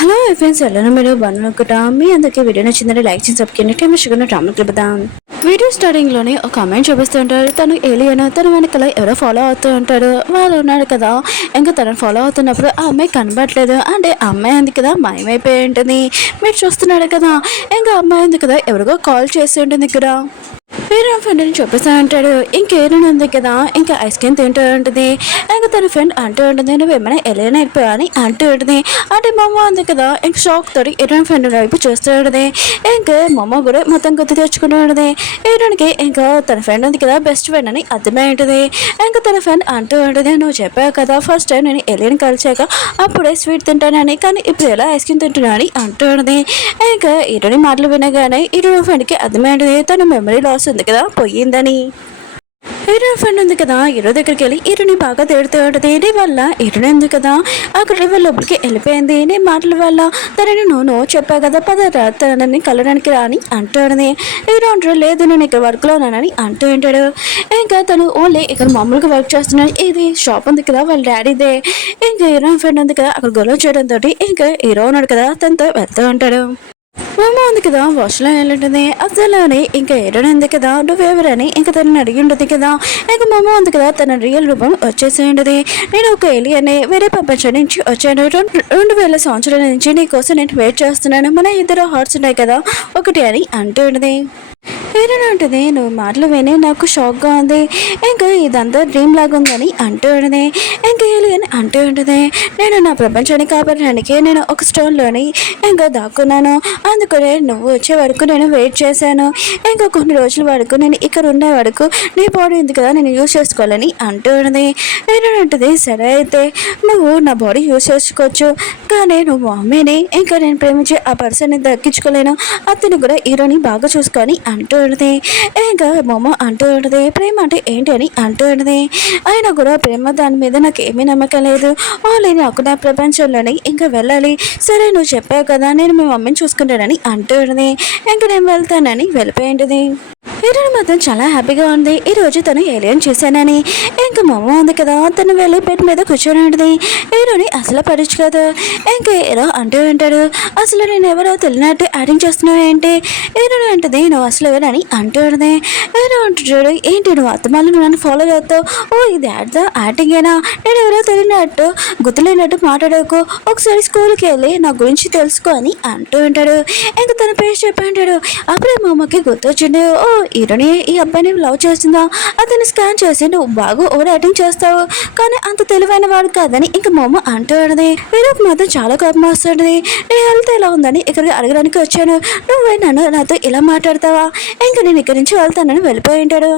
Hello friends ఎలా మీరు బాగున్నారా మీ అందరికీ వీడియో నచ్చిందని లైక్ చేసి సబ్స్క్రైబ్ చేయండి డ్రామా క్లిప్దాం వీడియో స్టార్టింగ్ లోనే ఒక అమ్మాయిని చూపిస్తూ ఉంటారు తను ఏలియన్ తన వెనకాల ఎవరో ఫాలో అవుతూ ఉంటారు వాళ్ళు ఉన్నారు కదా ఇంకా తనను ఫాలో అవుతున్నప్పుడు ఆ అమ్మాయి కనబడట్లేదు అంటే ఆ అమ్మాయి ఉంది కదా మాయమైపోయి ఉంటుంది మీరు చూస్తున్నాడు కదా ఇంకా అమ్మాయి ఉంది కదా ఎవరికో కాల్ చేసి ఉంటుంది ఇక్కడ వేరే ఫ్రెండ్ని చూపిస్తా అంటాడు ఇంకేమైనా ఉంది కదా ఇంకా ఐస్ క్రీమ్ తింటూ ఉంటుంది ఇంకా తన ఫ్రెండ్ అంటూ ఉంటుంది నువ్వు ఏమైనా ఎలైనా అయిపోయా అని అంటూ ఉంటుంది అంటే మమ్మ ఉంది కదా ఇంక షాక్ తోటి ఇరాన్ ఫ్రెండ్ వైపు చూస్తూ ఉంటుంది ఇంకా మమ్మ కూడా మొత్తం గుర్తు తెచ్చుకుంటూ ఉంటుంది ఇరాన్కి ఇంకా తన ఫ్రెండ్ ఉంది కదా బెస్ట్ ఫ్రెండ్ అని అర్థమై ఉంటుంది ఇంకా తన ఫ్రెండ్ అంటూ ఉంటుంది నువ్వు చెప్పావు కదా ఫస్ట్ టైం నేను ఎలియన్ కలిసాక అప్పుడే స్వీట్ తింటానని కానీ ఇప్పుడు ఎలా ఐస్ క్రీమ్ తింటున్నా అని అంటూ ఉంటుంది ఇంకా ఇరాని మాటలు వినగానే ఇరాన్ ఫ్రెండ్కి అర్థమై ఉంటుంది తన మెమరీ లాస్ ఉంది కదా పోయిందని హీరో ఫ్రెండ్ ఉంది కదా హీరో దగ్గరికి వెళ్ళి హీరోని బాగా తిడుతూ ఉంటుంది నీ వల్ల హీరోని ఉంది కదా అక్కడ రివర్ లోపలికి వెళ్ళిపోయింది నీ మాటల వల్ల తనని నువ్వు చెప్పా కదా పద తనని కలడానికి రాని అంటాడని హీరో అంటాడు లేదు నేను ఇక్కడ వర్క్లో ఉన్నానని అంటూ ఉంటాడు ఇంకా తను ఓన్లీ ఇక్కడ మామూలుగా వర్క్ చేస్తున్నాడు ఇది షాప్ ఉంది కదా వాళ్ళ డాడీదే ఇంకా హీరో ఫ్రెండ్ ఉంది కదా అక్కడ గొడవ చేయడంతో ఇంకా హీరో ఉన్నాడు కదా తనతో వెళ్తూ ఉంటాడు మమ్మ ఉంది కదా వాష్లో వెళ్ళుంటుంది అసలుని ఇంకా ఏడని ఉంది కదా నువ్వెవరని ఇంకా తనని అడిగి ఉంటుంది కదా ఇంకా మమ్మ ఉంది కదా తన రియల్ రూపం వచ్చేసి ఉంటుంది నేను ఒక ఏలియన్ వేరే ప్రపంచం నుంచి వచ్చాను 2000 సంవత్సరాల నుంచి నీకోసం నేను వెయిట్ చేస్తున్నాను మన ఇద్దరు హార్ట్స్ ఉన్నాయి కదా ఒకటి అని అంటూ ఉంటుంది ఏదైనా ఉంటుంది నువ్వు మాటలు విని నాకు షాక్గా ఉంది ఇంకా ఇదంతా డ్రీమ్ లాగా ఉందని అంటూ ఉంటుంది ఇంకా ఏలియన్ అంటూ ఉంటుంది నేను నా ప్రపంచాన్ని కాపాడడానికి నేను ఒక స్టోన్లోని ఇంకా దాక్కున్నాను అందుకనే నువ్వు వచ్చే వరకు నేను వెయిట్ చేశాను ఇంకా కొన్ని రోజుల వరకు నేను ఇక్కడ ఉండే వరకు నీ బాడీ ఉంది కదా నేను యూజ్ చేసుకోవాలని అంటూ ఉంటుంది ఏదైనా ఉంటుంది సరే అయితే నువ్వు నా బాడీ యూజ్ చేసుకోవచ్చు కానీ నువ్వు మమ్మీని ఇంకా నేను ప్రేమించే ఆ పర్సన్ని దక్కించుకోలేను అతను కూడా హీరోని బాగా చూసుకొని అంటూ ఉంటుంది ఇంకా మమ్మ అంటూ ఉంటుంది ప్రేమ అంటే ఏంటి అని అంటూ ఉంటుంది అయినా కూడా ప్రేమ దాని మీద నాకు ఏమీ నమ్మకం లేదు ఓన్లీ నాకు నా ప్రపంచంలోని ఇంకా వెళ్ళాలి సరే నువ్వు చెప్పావు కదా నేను మీ మమ్మీని చూసుకుంటానని అంటూ ఉంటుంది ఇంకా నేను వెళ్తానని వెళ్ళిపోయింది హీరోని మాత్రం చాలా హ్యాపీగా ఉంది ఈ రోజు తను ఏలియన్ చేశానని ఇంకా మమ్మ ఉంది కదా తను వెళ్ళి బెడ్ మీద కూర్చొని ఉంటుంది హీరోని అసలు పడించుకోదు ఇంకా హీరో అంటూ ఉంటాడు అసలు నేను ఎవరో తెలియనట్టు యాక్టింగ్ చేస్తున్నావు ఏంటి హీరోని అంటుంది నువ్వు అసలు ఎవరని అంటూ ఉంటుంది హీరో అంటున్నాడు ఏంటి నువ్వు అత్తమాలు నన్ను ఫాలో చేస్తావు ఓ ఇది యాక్టింగేనా నేను ఎవరో తెలియనట్టు గుర్తులేనట్టు మాట్లాడకు ఒకసారి స్కూల్కి వెళ్ళి నా గురించి తెలుసుకో అని అంటూ ఉంటాడు ఇంకా తన పేరు చెప్పి అంటాడు అప్పుడే మా అమ్మకి గుర్తొచ్చింది ఓ హీరోని ఈ అబ్బాయిని లవ్ చేస్తుందా అతన్ని స్కాన్ చేసి నువ్వు బాగా ఓవర్ యాక్టింగ్ చేస్తావు కానీ అంత తెలివైన వాడు కాదని ఇంకా మా అమ్మ అంటూ ఉన్నది హీరోకి మాత్రం చాలా కోపం వస్తుంది నీ హెల్త్ ఎలా ఉందని ఇక్కడికి అడగడానికి వచ్చాను నువ్వే నాతో ఇలా మాట్లాడతావా ఇంకా నేను ఇక్కడి నుంచి వెళ్తానని వెళ్ళిపోయి ఉంటాడు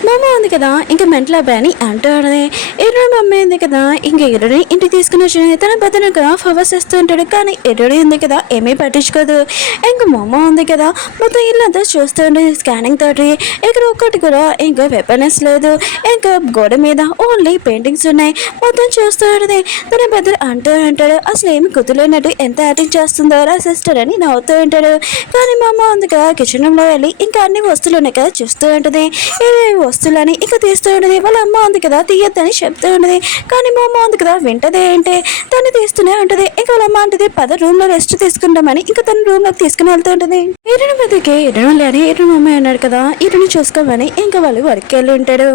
మమ్మ ఉంది కదా ఇంకా మెంటల్ అబ్బాయి అని అంటూ ఉన్నది హీరో మమ్మీ ఉంది కదా ఇంకా హీరోని ఇంటికి తీసుకుని వచ్చి తన బద్దన కదా ఫవర్స్ ఇస్తూ ఉంటాడు కానీ హీరోని ఉంది కదా ఏమీ పట్టించుకోదు ఇంకా మమ్మ ఉంది కదా మొత్తం ఇల్లంతా చూస్తూ ఉంటుంది స్కానింగ్ తోటి ఇక్కడ ఒక్కటి కూడా ఇంకా వెపనెస్ లేదు ఇంకా గోడ మీద ఓన్లీ పెయింటింగ్స్ ఉన్నాయి మొత్తం చూస్తూ ఉంటుంది తన బద్దలు అంటూ ఉంటాడు అసలు ఏమి కుదులేనట్టు ఎంత యాక్టింగ్ చేస్తుందో రా సిస్టర్ అని నవ్వుతూ ఉంటాడు కానీ మా అమ్మ ఉంది కదా కిచెన్ రూమ్లో వెళ్ళి ఇంకా అన్ని వస్తువులు ఉన్నాయి కదా చూస్తూ ఉంటుంది వస్తువులని ఇక తీస్తూ ఉండదు వాళ్ళ అమ్మ ఉంది కదా తీయద్దని చెప్తూ ఉండదు కానీ మా అమ్మ ఉంది కదా వింటది ఏంటి తను తీస్తూనే ఉంటుంది ఇంకా వాళ్ళ అమ్మ అంటది పద రూమ్ లో రెస్ట్ తీసుకుంటామని ఇంకా తన రూమ్ లోకి తీసుకుని వెళ్తూ ఉంటుంది ఇరుని మీదకి ఇరుని లేని ఇరుని అమ్మాయి ఉన్నాడు కదా ఇరుని చూసుకోమని ఇంకా వాళ్ళు వర్క్ వెళ్ళి ఉంటాడు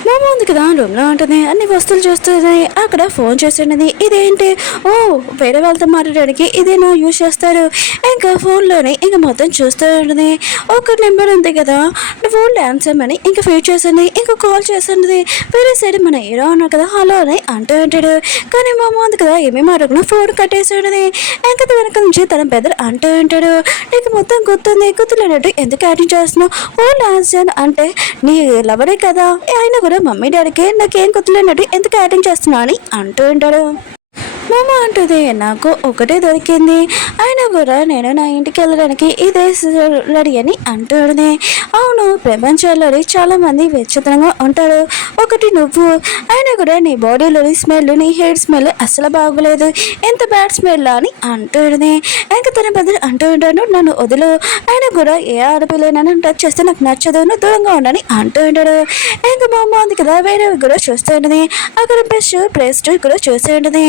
మామ ఉంది కదా రూమ్ లో ఉంటుంది అన్ని వస్తువులు చూస్తుంది అక్కడ ఫోన్ చేస్తున్నది ఇదేంటి ఓ వేరే వాళ్ళతో మాట్లాడడానికి ఇదేనా యూజ్ చేస్తారు ఇంకా ఫోన్లోనే ఇంకా మొత్తం చూస్తూ ఉంటుంది ఒక నెంబర్ ఉంది కదా ఫోన్ డాన్స్ అని ఇంకా ఫీడ్ చేసింది ఇంకా కాల్ చేస్తున్నది వేరే సైడ్ మన హీరో ఉన్నాడు కదా హలో అని అంటూ ఉంటాడు కానీ మామ ఉంది కదా ఏమేమి మాట్లాడుకున్నా ఫోన్ కట్టేసి ఉన్నది ఇంకా వెనక నుంచి తన బెదర్ అంటూ ఉంటాడు నీకు మొత్తం గుర్తుంది గుర్తులేనట్టు ఎందుకు యాక్టింగ్ చేస్తున్నావు ఫోన్ డాన్స్ అంటే నీ లవరే కదా ఆయన కూడా మమ్మీ డాడీకి నాకేం గుర్తులేనట్టు ఎందుకు యాక్టింగ్ చేస్తున్నా అని అంటూ ఉంటాడు మామ అంటుంది నాకు ఒకటే దొరికింది అయినా కూడా నేను నా ఇంటికి వెళ్ళడానికి ఇదే రెడీ అని అంటుంది అవును ప్రపంచంలోని చాలా మంది విచిత్రంగా ఉంటారు ఒకటి నువ్వు అయినా కూడా నీ బాడీలోని స్మెల్ నీ హెయిర్ స్మెల్ అసలు బాగోలేదు ఎంత బ్యాడ్ స్మెల్ అని అంటుంది ఇంకా తన బదులు అంటూ ఉంటాను నన్ను వదులు అయినా కూడా ఏ ఆడపిల్ల నన్ను టచ్ చేస్తే నాకు నచ్చదు నువ్వు దూరంగా ఉండని అంటూ ఉంటాడు ఇంకా మా అమ్మ ఉంది కదా వేరేవి కూడా చూస్తూ ఉంటుంది అక్కడ బెస్ట్ ప్లేస్ కూడా చూస్తూ ఉంటుంది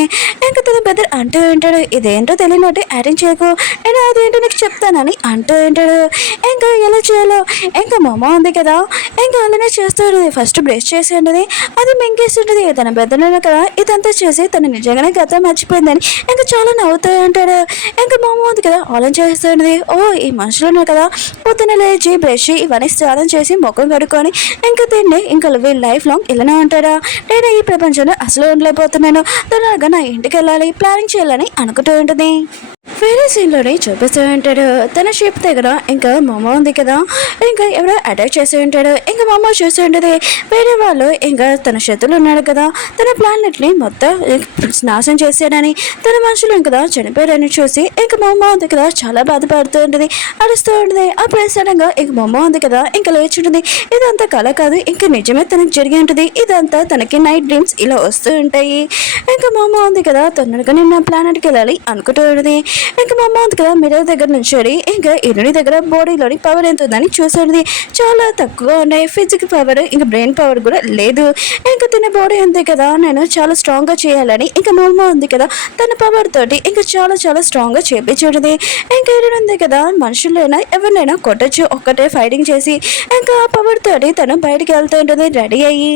ఇంకా తన బ్రదర్ అంటూ ఉంటాడు, ఇదేంటో తెలియనట్టు యాక్టింగ్ చేయకు, నేను అదేంటో నీకు చెప్తానని అంటూ ఉంటాడు. ఇంకా ఎలా చేయాలో ఇంకా మమ్మ ఉంది కదా, ఇంకా అలానే చేస్తాడు. ఫస్ట్ బ్రష్ చేసి ఉంటుంది, అది మింగేస్తుంటుంది. తన పెద్దలు కదా ఇదంతా చేసి తను నిజంగానే గతం మర్చిపోయిందని ఇంకా చాలా నవ్వుతూ ఉంటాడు. ఇంకా మమ్మ ఉంది కదా ఆలోచన చేస్తుంది, ఓ ఈ మనుషులు ఉన్నారు కదా, పొద్దున లేచి బ్రష్ ఇవన్నీ స్నానం చేసి ముఖం కడుక్కొని ఇంకా తిండి ఇంకా వీళ్ళ లైఫ్ లాంగ్ ఇలానే ఉంటాడా, నేను ఈ ప్రపంచంలో అసలు ఉండలేకపోతున్నాను, తొందరగా నా ఇంటికి వెళ్ళాలి, ప్లానింగ్ చేయాలని అనుకుంటూ ఉంటుంది. వేరే సీన్లోనే చూపిస్తూ ఉంటాడు, తన షిప్ దగ్గర ఇంకా మామ ఉంది కదా, ఇంకా ఎవరో అటాక్ చేస్తూ ఉంటాడు. ఇంకా మామ చూస్తూ ఉంటుంది, వేరే వాళ్ళు ఇంకా తన శత్రులు ఉన్నాడు కదా, తన ప్లానెట్ని మొత్తం నాశనం చేశాడని, తన మనుషులు ఇంకా చనిపోయారని చూసి ఇంకా మామ ఉంది కదా చాలా బాధపడుతూ ఉంటుంది, అరుస్తూ ఉంటుంది. అప్పుడు సడన్గా ఇంక మామ ఉంది కదా ఇంకా లేచుంటుంది, ఇదంతా కళ కాదు, ఇంకా నిజమే తనకు జరిగి ఉంటుంది, ఇదంతా తనకి నైట్ డ్రీమ్స్ ఇలా వస్తూ ఉంటాయి. ఇంకా మామ ఉంది కదా తొందరగా నేను నా ప్లానెట్కి వెళ్ళాలి అనుకుంటూ ఉంటుంది. ఇంకా మా అమ్మ ఉంది కదా మిర్రర్ దగ్గర నుంచి ఇంకా ఇరుని దగ్గర బాడీలోని పవర్ ఎంత ఉందని చూసేది, చాలా తక్కువ ఉన్నాయి, ఫిజికల్ పవర్ ఇంకా బ్రెయిన్ పవర్ కూడా లేదు. ఇంకా తిన బాడీ ఉంది కదా నేను చాలా స్ట్రాంగ్గా చేయాలని ఇంకా మా అమ్మ ఉంది కదా తన పవర్ తోటి ఇంకా చాలా చాలా స్ట్రాంగ్గా చేపించేది. ఇంకా ఇరుని ఉంది కదా మనుషులైనా ఎవరినైనా కొట్టచ్చు ఒక్కటే ఫైటింగ్ చేసి, ఇంకా పవర్ తోటి తను బయటికి వెళ్తూ ఉంటుంది రెడీ అయ్యి.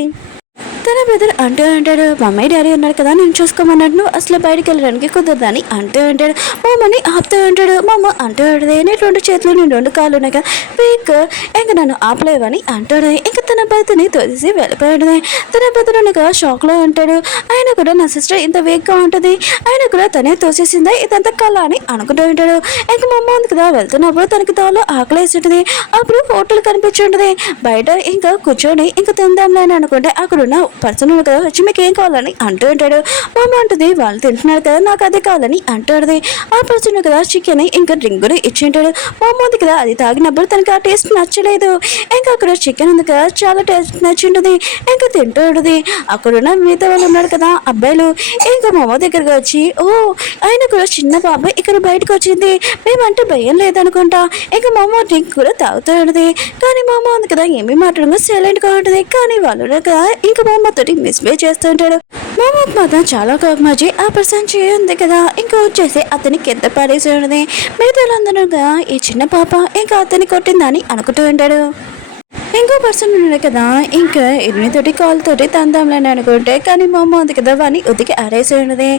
తన బ్రదర్ అంటూ ఉంటాడు, మమ్మీ డాడీ ఉన్నారు కదా నేను చూసుకోమన్నట్టు అసలు బయటికి వెళ్ళడానికి కుదరదని అంటూ ఉంటాడు. మమ్మని ఆపుతూ ఉంటాడు. మమ్మ అంటూ ఉంటుంది, నేను 2 చేతులు నేను 2 కాళ్ళు ఉన్నాయి కదా వీక్, ఇంకా నన్ను ఆపలేవని అంటాడు. ఇంకా తన భర్తని తోసి వెళ్ళిపోయాడు. తన భర్త ఉండగా షాక్లో ఉంటాడు. ఆయన కూడా నా సిస్టర్ ఇంత వీక్గా ఉంటుంది, ఆయన కూడా తనే తోసేసిందా ఇదంతా కళ అని అనుకుంటూ ఉంటాడు. ఇంకా మమ్మ ఉంది కదా వెళ్తున్నప్పుడు తనకి దానిలో ఆకలేసి ఉంటుంది. అప్పుడు హోటల్ కనిపించుంటుంది, బయట ఇంకా కూర్చొని ఇంకా తిందాంలేని అనుకుంటే అక్కడున్న పర్సన్ కదా వచ్చి మీకు ఏం కావాలని అంటూ ఉంటాడు. మమ్మ అంటుంది, వాళ్ళు తింటున్నారు కదా నాకు అదే కావాలని అంటాడు. ఆ పర్సన్ కదా చికెన్ ఇంకా డ్రింక్ కూడా ఇచ్చింటాడు. మమ్మ ఉంది కదా అది తాగినప్పుడు తనకి ఆ టేస్ట్ నచ్చలేదు. ఇంకా అక్కడ చికెన్ ఉంది కదా చాలా టేస్ట్ నచ్చింటుంది, ఇంకా తింటూ ఉంటుంది. అక్కడున్న మిగతా వాళ్ళు ఉన్నారు కదా అబ్బాయిలు, ఇంకా మమ్మ దగ్గరకు వచ్చి, ఓ ఆయన కూడా చిన్న బాబాయ్ ఇక్కడ బయటకు వచ్చింది, మేమంటే భయం లేదనుకుంటా. ఇంకా మమ్మ డ్రింక్ కూడా తాగుతూ ఉంటుంది. కానీ మమ్మ ఉంది కదా ఏమీ మాట్లాడగా సైలెంట్గా ఉంటుంది. కానీ వాళ్ళు కదా ఇంకా మమ్మతోటి మిస్బిహేవ్ చేస్తూ ఉంటాడు. మమ్మకు మాత్రం చాలా కోపం వచ్చి ఆ పర్సన్ చేయంది కదా ఇంకా వచ్చేసి అతని కింద పడేసి ఉన్నది. మిగతా అందరూ కదా ఈ చిన్న పాప ఇంకా అతన్ని కొట్టిందని అనుకుంటూ ఉంటాడు. ఇంకో పర్సన్ ఉన్నాడు కదా ఇంకా ఎనిమితోటి కాలుతోటి తందాంలని అనుకుంటే, కానీ మా అమ్మ ఉంది కదా వాడిని ఉతికి ఆరేసి ఉన్నది.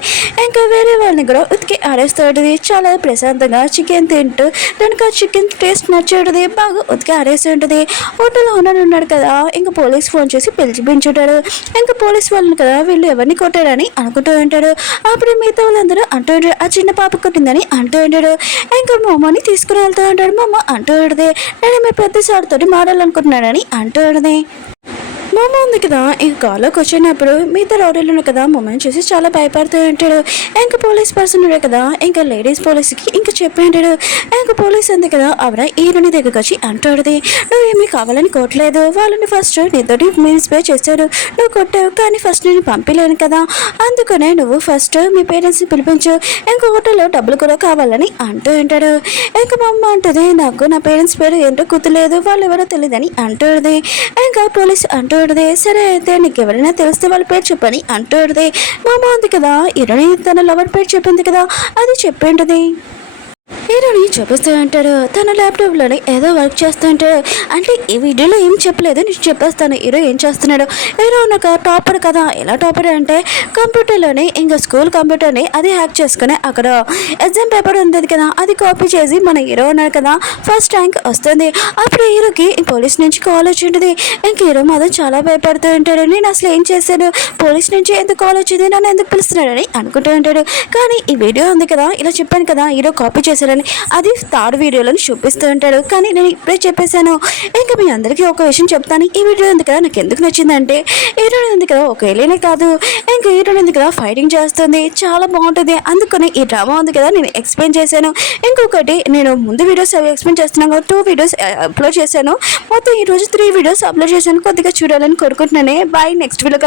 ఇంకా వేరే వాళ్ళని కూడా ఉతికి ఆరేస్తూ ఉంటుంది. చాలా ప్రశాంతంగా చికెన్ తింటూ దానికి ఆ చికెన్ టేస్ట్ నచ్చేది బాగా ఉతికి ఆరేసి ఉంటుంది. హోటల్ ఓనర్ ఉన్నాడు కదా ఇంకా పోలీస్ ఫోన్ చేసి పిలిచిపించుంటాడు. ఇంకా పోలీస్ వాళ్ళని కదా వీళ్ళు ఎవరిని కొట్టారని అనుకుంటూ ఉంటాడు. అప్పుడు మిగతా వాళ్ళందరూ అంటూ ఉంటాడు, ఆ చిన్న పాప కొట్టిందని అంటూ ఉంటాడు. ఇంకా మా అమ్మని తీసుకుని వెళ్తూ ఉంటాడు. మా అమ్మ అంటూ ఉంటుంది, నేను మీ పెద్ద సార్తోటి మారాలనుకుంటున్నానని అంటూ ఉంటుంది. మమ్మ ఉంది కదా ఇంక కాల్లోకి వచ్చినప్పుడు మిగతా రౌడీలు కదా మమ్మల్ని చూసి చాలా భయపడుతూ ఉంటాడు. ఇంకా పోలీస్ పర్సన్ ఉన్నాడు కదా ఇంకా లేడీస్ పోలీస్కి ఇంకా చెప్పి ఉంటాడు. ఇంకా పోలీస్ ఉంది కదా ఆవిడ హీరోని దగ్గరకు వచ్చి అంటాడుది, నువ్వు ఏమీ కావాలని కొట్టలేదు, వాళ్ళని ఫస్ట్ నీతోటి మిస్బే చేశాడు, నువ్వు కొట్టావు కానీ ఫస్ట్ నేను పంపించలేను కదా, అందుకనే నువ్వు ఫస్ట్ మీ పేరెంట్స్ని పిలిపించు, ఇంకా హోటల్లో డబ్బులు కూడా కావాలని అంటూ ఉంటాడు. ఇంకా మమ్మ అంటుంది, నాకు నా పేరెంట్స్ పేరు ఏంటో గుర్తులేదు, వాళ్ళు ఎవరో తెలియదని అంటాడుది. ఇంకా పోలీస్ అంటూ సరే అయితే నీకు ఎవరైనా తెలిస్తే వాళ్ళ పేరు చెప్పని అంటూది. మా అమ్మ ఉంది కదా ఇరవై తన లవర్ పేరు చెప్పింది కదా అది చెప్పింటది. హీరోని చూపిస్తూ ఉంటాడు, తన ల్యాప్టాప్లోనే ఏదో వర్క్ చేస్తూ ఉంటాడు. అంటే ఈ వీడియోలో ఏం చెప్పలేదు, నేను చెప్పేస్తాను హీరో ఏం చేస్తున్నాడు. హీరో ఒక టాపర్ కదా, ఎలా టాపర్ అంటే కంప్యూటర్లోనే ఇంకా స్కూల్ కంప్యూటర్ని అది హ్యాక్ చేసుకుని అక్కడ ఎగ్జామ్ పేపర్ ఉంటుంది కదా అది కాపీ చేసి మన హీరో ఉన్నారు కదా ఫస్ట్ ర్యాంక్ వస్తుంది. అప్పుడు హీరోకి పోలీస్ నుంచి కాల్ వచ్చింటుంది. ఇంక హీరో మాత్రం చాలా భయపడుతూ ఉంటాడు, నేను అసలు ఏం చేశాను, పోలీస్ నుంచి ఎందుకు కాల్ వచ్చింది, నన్ను ఎందుకు పిలుస్తున్నాడని అనుకుంటూ ఉంటాడు. కానీ ఈ వీడియో ఉంది కదా ఇలా చెప్పాను కదా హీరో కాపీ చేశాడని, అది థర్డ్ వీడియోలో చూపిస్తూ ఉంటాడు. కానీ నేను ఇప్పుడే చెప్పేశాను. ఇంకా మీ అందరికీ ఒక విషయం చెప్తాను, ఈ వీడియో ఉంది కదా నాకు ఎందుకు నచ్చిందంటే హీరోయిన్ ఉంది కదా ఒక ఏలియనే కాదు ఇంకా హీరోయిన్ ఉంది కదా ఫైటింగ్ చేస్తుంది, చాలా బాగుంటుంది, అందుకని ఈ డ్రామా ఉంది కదా నేను ఎక్స్ప్లెయిన్ చేశాను. ఇంకొకటి నేను ముందు వీడియోస్ అవి ఎక్స్ప్లెయిన్ చేస్తున్నాను, 2 వీడియోస్ అప్లోడ్ చేశాను, మొత్తం ఈరోజు 3 వీడియోస్ అప్లోడ్ చేశాను, కొద్దిగా చూడాలని కోరుకుంటున్నానే. Bye, next video